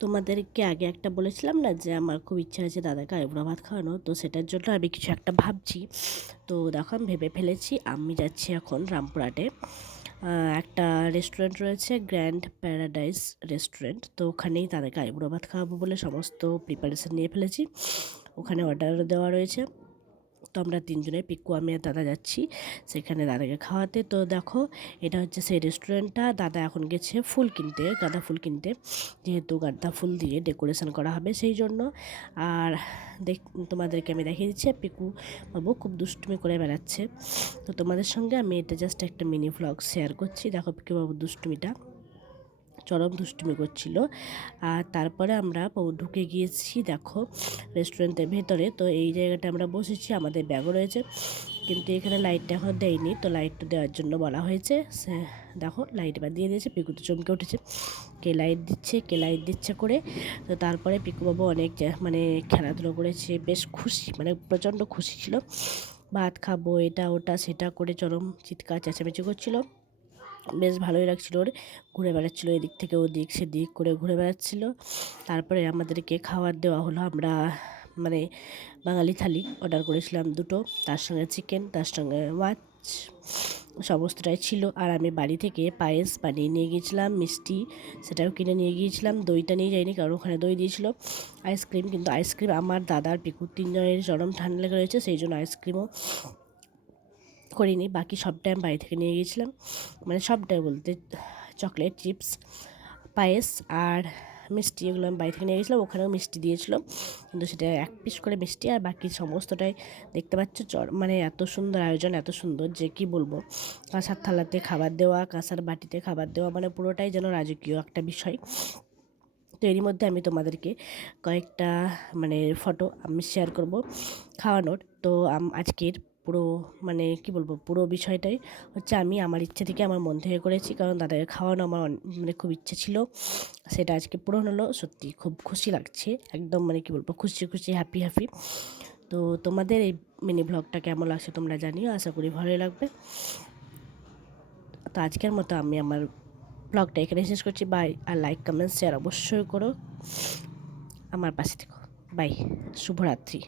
তোমাদেরকে আগে একটা বলেছিলাম না যে আমার খুব ইচ্ছা আছে দাদাকে আইবুড়ো ভাত খাওয়ানো, তো সেটার জন্য আমি কিছু একটা ভাবছি। তো দেখো আমি ভেবে ফেলেছি, আমি যাচ্ছি এখন রামপুরহাটে। একটা রেস্টুরেন্ট রয়েছে, গ্র্যান্ড প্যারাডাইস রেস্টুরেন্ট, তো ওখানেই তাদেরকে আইবুড়ো ভাত খাওয়াবো বলে সমস্ত প্রিপারেশান নিয়ে ফেলেছি। ওখানে অর্ডার দেওয়া রয়েছে। তো আমরা তিনজনে, পিকু, আমি আর দাদা যাচ্ছি সেখানে দাদাকে খাওয়াতে। তো দেখো এটা হচ্ছে সেই রেস্টুরেন্টটা। দাদা এখন গেছে ফুল কিনতে, গাঁদা ফুল কিনতে, যেহেতু গাঁদা ফুল দিয়ে ডেকোরেশন করা হবে সেই জন্য। আর দেখ, তোমাদেরকে আমি দেখিয়ে দিচ্ছি, পিকু বাবু খুব দুষ্টুমি করে বেড়াচ্ছে। তো তোমাদের সঙ্গে আমি এটা জাস্ট একটা মিনি ভ্লগ শেয়ার করছি। দেখো পিকু বাবুর দুষ্টুমিটা, চরম দুষ্টুমি করছিল। আর তারপরে আমরা ঢুকে গিয়েছি দেখো রেস্টুরেন্টের ভেতরে। তো এই জায়গাটা আমরা বসেছি, আমাদের ব্যাগও রয়েছে, কিন্তু এখানে লাইটটা এখন দেয়নি, তো লাইটটা দেওয়ার জন্য বলা হয়েছে। সে দেখো লাইট এবার দিয়ে দিয়েছে, পিকু তো চমকে উঠেছে, কে লাইট দিচ্ছে কে লাইট দিচ্ছে করে। তো তারপরে পিকুবাবু অনেক মানে খেলাধুলো করেছে, বেশ খুশি, মানে প্রচণ্ড খুশি ছিল। ভাত খাবো, এটা ওটা সেটা করে চরম চিৎকার চেঁচামেচি করছিল, বেশ ভালোই লাগছিল। ওর ঘুরে বেড়াচ্ছিলো এদিক থেকে ওদিক সেদিক করে ঘুরে বেড়াচ্ছিল। তারপরে আমাদেরকে খাবার দেওয়া হলো। আমরা মানে বাঙালি থালি অর্ডার করেছিলাম দুটো, তার সঙ্গে চিকেন, তার সঙ্গে মাছ, সমস্তটাই ছিল। আর আমি বাড়ি থেকে পায়েস বানিয়ে নিয়ে গিয়েছিলাম, মিষ্টি সেটাও কিনে নিয়ে গিয়েছিলাম। দইটা নিয়ে যাইনি কারণ ওখানে দই দিয়েছিল। আইসক্রিম, কিন্তু আইসক্রিম আমার দাদার পিকুর তিনজনের চরম ঠান্ডা লেগে রয়েছে, সেই জন্য আইসক্রিমও করিনি। বাকি সবটাই আমি বাড়ি থেকে নিয়ে গিয়েছিলাম, মানে সবটাই বলতে চকলেট, চিপস, পায়েস আর মিষ্টি, এগুলো আমি বাড়ি থেকে নিয়ে গেছিলাম। ওখানেও মিষ্টি দিয়েছিল, কিন্তু সেটা এক পিস করে মিষ্টি, আর বাকি সমস্তটাই দেখতে পাচ্ছ মানে এত সুন্দর আয়োজন, এত সুন্দর যে কি বলবো। কাঁসার থালাতে খাবার দেওয়া, কাঁসার বাটিতে খাবার দেওয়া, মানে পুরোটাই যেন রাজকীয় একটা বিষয়। তো এরই মধ্যে আমি তোমাদেরকে কয়েকটা মানে ফটো আমি শেয়ার করব খাওয়ানোর। তো আজকের পুরো মানে কি বলবো, পুরো বিষয়টাই হচ্ছে আমি আমার ইচ্ছে থেকে, আমার মন থেকে করেছি, কারণ দাদাকে খাওয়ানো আমার মানে খুব ইচ্ছে ছিল, সেটা আজকে পূরণ হলো। সত্যি খুব খুশি লাগছে, একদম মানে কি বলবো, খুশি খুশি, হ্যাপি হ্যাপি। তো তোমাদের এই মিনি ব্লগটা কেমন লাগছে তোমরা জানিও, আশা করি ভালোই লাগবে। তো আজকের মতো আমি আমার ব্লগটা এখানে শেষ করছি। বাই, আর লাইক কমেন্ট শেয়ার অবশ্যই করো, আমার পাশে থেকো। বাই, শুভরাত্রি।